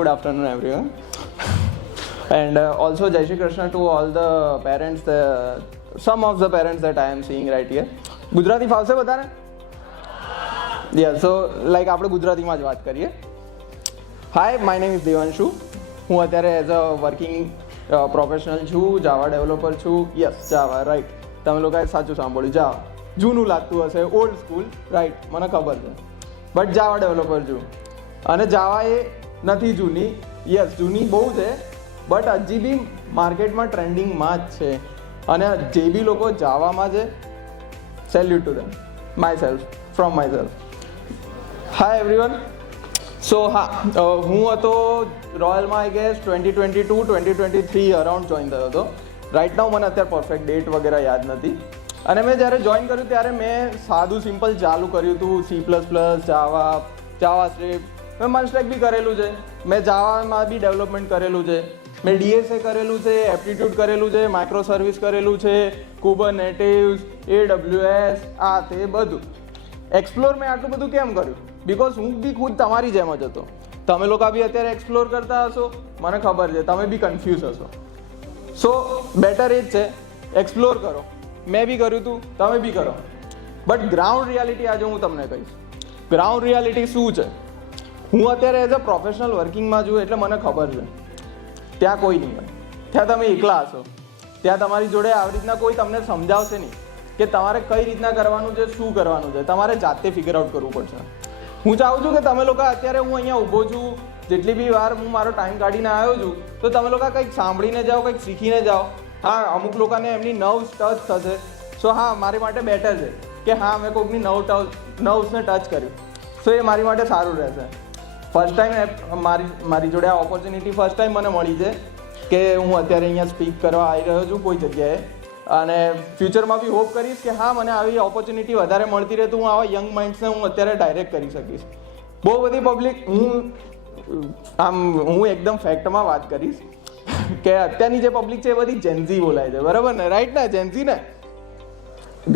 good afternoon everyone. And also Jai Shri Krishna to all the parents, some of the parents that I am seeing right here. Gujarati ફાવશે બધાને? Yeah, so like આપણે ગુજરાતીમાં જ વાત કરીએ. Hi, my name is Devanshu. હું અત્યારે as a working professional છું, જાવા ડેવલપર છું. યસ, જાવા, રાઈટ. તમે લોકોએ સાચું સાંભળ્યું, જાવા. જૂનું લાગતું હશે, ઓલ્ડ સ્કૂલ, રાઈટ, મને ખબર છે. બટ જાવા ડેવલપર છું. અને જાવા એ નથી જૂની, યસ જૂની બહુ છે, બટ હજી બી માર્કેટમાં ટ્રેન્ડિંગમાં જ છે. અને જે બી લોકો જાવામાં છે, salute to them, myself, from myself. Hi everyone. So હા, હું હતો રોયલમાં આઈ ગેસ 2022-2023 અરાઉન્ડ જોઈન થયો હતો. રાઇટ નાઉ મને અત્યારે પરફેક્ટ ડેટ વગેરે યાદ નથી. અને મેં જ્યારે જોઈન કર્યું ત્યારે મેં સાદું સિમ્પલ ચાલુ કર્યું હતું, C++, જાવા સ્ક્રિપ્ટ. મેં મનસ્ટેક બી કરેલું છે, મેં જાવામાં બી ડેવલપમેન્ટ કરેલું છે, મેં DSA કરેલું છે, એપ્ટિટ્યૂડ કરેલું છે, માઇક્રો સર્વિસ કરેલું છે, કુબરનેટિવ્સ, AWS, આ તે બધું એક્સપ્લોર. મેં આટલું બધું કેમ કર્યું? બિકોઝ હું બી ખુદ તમારી જેમ જ હતો. તમે લોકો બી અત્યારે એક્સપ્લોર કરતા હશો, મને ખબર છે, તમે બી કન્ફ્યુઝ હશો. સો બેટર એ જ છે, એક્સપ્લોર કરો. મેં બી કર્યું હતું, તમે બી કરો. બટ ગ્રાઉન્ડ રિયાલિટી આજે હું તમને કહીશ. ગ્રાઉન્ડ રિયાલિટી શું છે? હું અત્યારે એઝ અ પ્રોફેશનલ વર્કિંગમાં છું, એટલે મને ખબર છે ત્યાં કોઈ નહીં હોય. ત્યાં તમે એકલા હશો. ત્યાં તમારી જોડે આવી રીતના કોઈ તમને સમજાવશે નહીં કે તમારે કઈ રીતના કરવાનું છે, શું કરવાનું છે. તમારે જાતે ફિગર આઉટ કરવું પડશે. હું ચાહું છું કે તમે લોકો અત્યારે હું અહીંયા ઊભો છું, જેટલી બી વાર હું મારો ટાઈમ કાઢીને આવ્યો છું, તો તમે લોકો કંઈક સાંભળીને જાઓ, કંઈક શીખીને જાઓ. હા, અમુક લોકોને એમની નર્વ્સ ટચ થશે. સો હા, મારી માટે બેટર છે કે હા, મેં કોઈકની નર્વ્સને ટચ કર્યું. સો એ મારી માટે સારું રહેશે. ફર્સ્ટ ટાઈમ મારી જોડે આ ઓપોર્ચ્યુનિટી ફર્સ્ટ ટાઈમ મને મળી છે કે હું અત્યારે અહીંયા સ્પીક કરવા આવી રહ્યો છું કોઈ જગ્યાએ. અને ફ્યુચરમાં બી હોપ કરીશ કે હા, મને આવી ઓપોર્ચ્યુનિટી વધારે મળતી રહે, તો હું આવા યંગ માઇન્ડ્સને હું અત્યારે ડાયરેક્ટ કરી શકીશ. બહુ બધી પબ્લિક, હું એકદમ ફેક્ટમાં વાત કરીશ કે અત્યારની જે પબ્લિક છે એ બધી જેન્ઝી બોલાય છે, બરાબર ને? રાઈટ ને? જેન્ઝી ને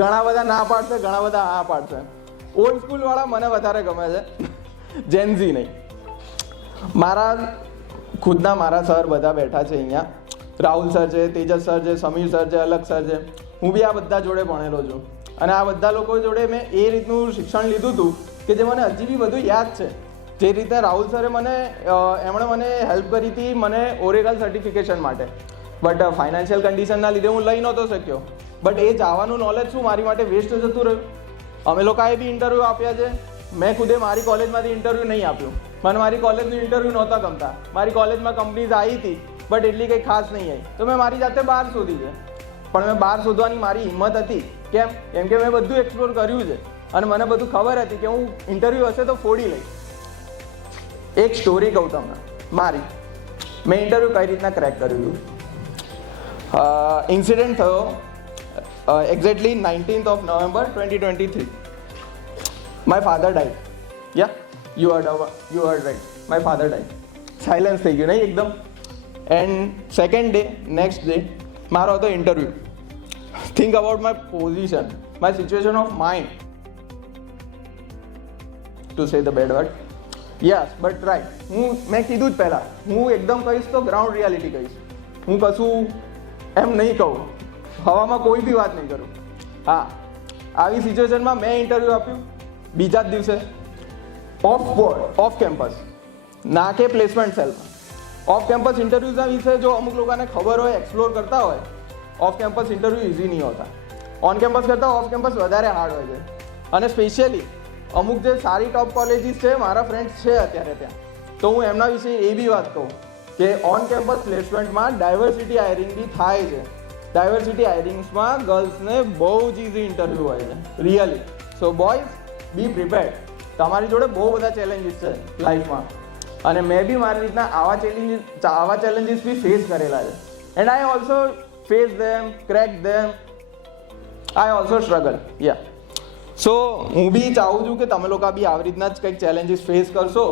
ઘણા બધા ના પાડશે, ઘણા બધા હા પાડશે. ઓલ્ડ સ્કૂલવાળા મને વધારે ગમે છે, જેન્ઝી નહીં. મારા ખુદના મારા સર બધા બેઠા છે અહીંયા. રાહુલ સર છે, તેજસ સર છે, સમીર સર છે, અલગ સર છે. હું બી આ બધા જોડે ભણેલો છું. અને આ બધા લોકો જોડે મેં એ રીતનું શિક્ષણ લીધું હતું કે જે મને હજી બી બધું યાદ છે. જે રીતે રાહુલ સરે એમણે મને હેલ્પ કરી હતી મને ઓરેકલ સર્ટિફિકેશન માટે. બટ ફાઇનાન્શિયલ કન્ડિશનના લીધે હું લઈ નહોતો શક્યો. બટ એ જવાનું નોલેજ શું મારી માટે વેસ્ટ જતું રહ્યું. અમે લોકોએ બી ઇન્ટરવ્યૂ આપ્યા છે. મેં ખુદે મારી કોલેજમાંથી ઇન્ટરવ્યૂ નહીં આપ્યું. મને મારી કોલેજનું ઇન્ટરવ્યૂ નહોતા ગમતા. મારી કોલેજમાં કંપનીઝ આવી હતી, બટ એટલી કંઈ ખાસ નહીં આવી. તો મેં મારી જાતે બહાર શોધી છે. પણ મેં બહાર શોધવાની મારી હિંમત હતી. કેમ? કેમ કે મેં બધું એક્સપ્લોર કર્યું છે અને મને બધું ખબર હતી કે હું ઇન્ટરવ્યૂ હશે તો ફોડી લઈશ. એક સ્ટોરી કહું તમને મારી. મેં ઇન્ટરવ્યૂ કઈ રીતના ક્રેક કર્યું. ઇન્સિડન્ટ થયો exactly 19th of November 2023. My father died. Yeah, you are right, my father died. Silence થઈ ગયું નહીં એકદમ. And second day, next day મારો હતો interview. Think about my position, my situation of mind, to say the bad word. Yes, but right. મેં કીધું જ પહેલાં, હું એકદમ કહીશ તો ગ્રાઉન્ડ રિયાલિટી કહીશ. હું કશું એમ નહીં કહું, હવામાં કોઈ બી વાત નહીં કરું. હા, આવી સિચ્યુએશનમાં મેં ઇન્ટરવ્યૂ આપ્યું. બીજા જ દિવસે ઓફ કેમ્પસ, ના કે પ્લેસમેન્ટ સેલમાં, ઓફ કેમ્પસ ઇન્ટરવ્યૂઝના વિશે જો અમુક લોકોને ખબર હોય, એક્સપ્લોર કરતા હોય, ઓફ કેમ્પસ ઇન્ટરવ્યૂ ઇઝી નહીં હોતા. ઓન કેમ્પસ કરતાં ઓફ કેમ્પસ વધારે હાર્ડ હોય છે. અને સ્પેશિયલી અમુક જે સારી ટોપ કોલેજીસ છે, મારા ફ્રેન્ડ્સ છે અત્યારે ત્યાં, તો હું એમના વિશે એ બી વાત કહું કે ઓન કેમ્પસ પ્લેસમેન્ટમાં ડાયવર્સિટી હાયરિંગ બી થાય છે. ડાયવર્સિટી હાયરિંગ્સમાં ગર્લ્સને બહુ જ ઇઝી ઇન્ટરવ્યૂ હોય છે, રિયલી. સો બોયઝ, બી પ્રિપેર્ડ. તમારી જોડે બહુ બધા ચેલેન્જીસ છે લાઈફમાં. અને મેં બી મારી રીતના આવા ચેલેન્જીસ બી ફેસ કરેલા છે. And I also face them, crack them, I also struggle. Yeah. So હું બી ચાહું છું કે તમે લોકો બી આવી રીતના જ કંઈક ચેલેન્જીસ ફેસ કરશો.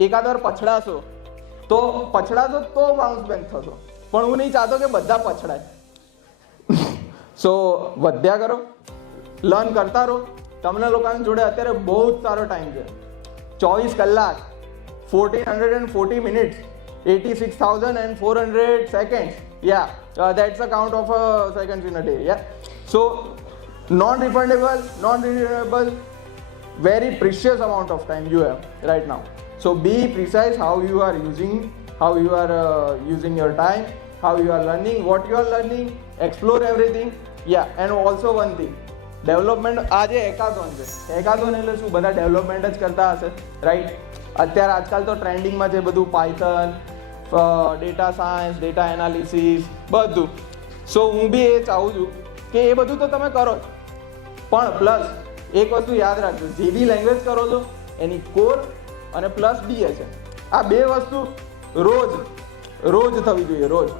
એકાદ વાર પછડાશો તો બાઉન્સ બેક થશો. પણ હું નહીં ચાહતો કે બધા પછડાય. સો વધ્યા કરો, લર્ન કરતા રહો. તમને લોકોની જોડે અત્યારે બહુ જ સારો ટાઈમ છે. 24 કલાક 1440 minutes, 86,400 seconds. Yeah, that's the count of seconds in a day. Yeah, so non-refundable, very precious amount of time you have right now. So be precise how you are using your time, how you are learning, what you are learning, explore everything. Yeah, and also one thing, development આજે hackathon છે. Hackathon એટલે શું? બધા development જ કરતા હશે, right? અત્યારે આજકાલ તો ટ્રેન્ડિંગમાં છે બધું Python, data science, data analysis, બધું. સો હું બી એ ચાહું છું કે એ બધું તો તમે કરો જ, પણ પ્લસ એક વસ્તુ યાદ રાખજો, જે બી લેંગ્વેજ કરો છો એની કોર અને પ્લસ BSN, આ બે વસ્તુ રોજ થવી જોઈએ. રોજ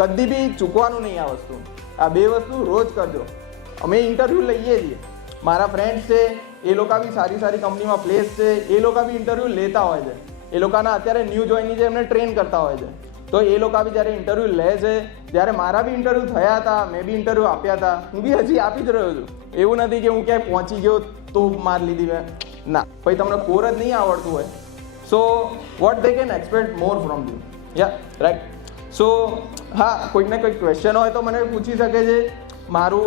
કદી બી ચૂકવાનું નહીં આ વસ્તુ. આ બે વસ્તુ રોજ કરજો. અમે ઇન્ટરવ્યૂ લઈએ છીએ, મારા ફ્રેન્ડ્સ છે એ લોકો બી સારી કંપનીમાં પ્લેસ છે, એ લોકો બી ઇન્ટરવ્યૂ લેતા હોય છે. એ લોકોના અત્યારે ન્યૂ જોઈની છે એમને ટ્રેન કરતા હોય છે. તો એ લોકો બી જ્યારે ઇન્ટરવ્યૂ લે છે, જ્યારે મારા બી ઇન્ટરવ્યૂ થયા હતા, મેં બી ઇન્ટરવ્યૂ આપ્યા હતા, હું બી હજી આપી જ રહ્યો છું. એવું નથી કે હું ક્યાંય પહોંચી ગયો તો માર લીધી મેં, ના. પછી તમને કોર જ નહીં આવડતું હોય, so what they can expect more from you. Yeah, right. So હા, કોઈકને કોઈક ક્વેશ્ચન હોય તો મને પૂછી શકે છે. મારું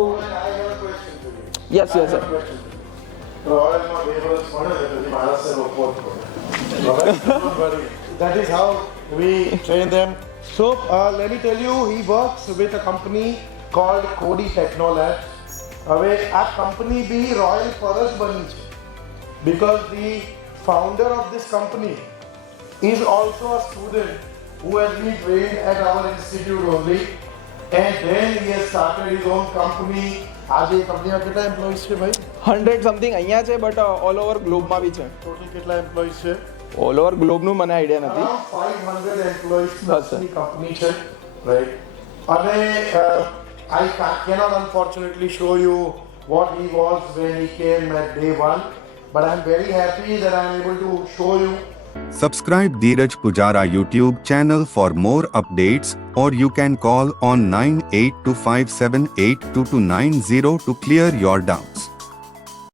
yes sir. That is how we train them. So let me tell you, he works with a company called Cody Technolabs. હવે આ કંપની બી રોયલ ફોરેસ્ટ બની છે because the founder of this company is also a student who has been trained at our institute only, and then he has started his own company. આજે કંપનીમાં કેટલા employees છે ભાઈ? 100 something અહીંયા છે, but all over ગ્લોબમાં બી છે. Total કેટલા employees છે? ઓલ ઓવર ગ્લોબનું મને આઈડિયા નથી. 500 એમ્પ્લોઈઝની કંપની છે, રાઈટ? અને I cannot unfortunately show you what he was when he came at day one, but I'm very happy that I'm able to show you. Subscribe Dheeraj Pujara YouTube channel for more updates, or you can call on 9825782290 to clear your doubts.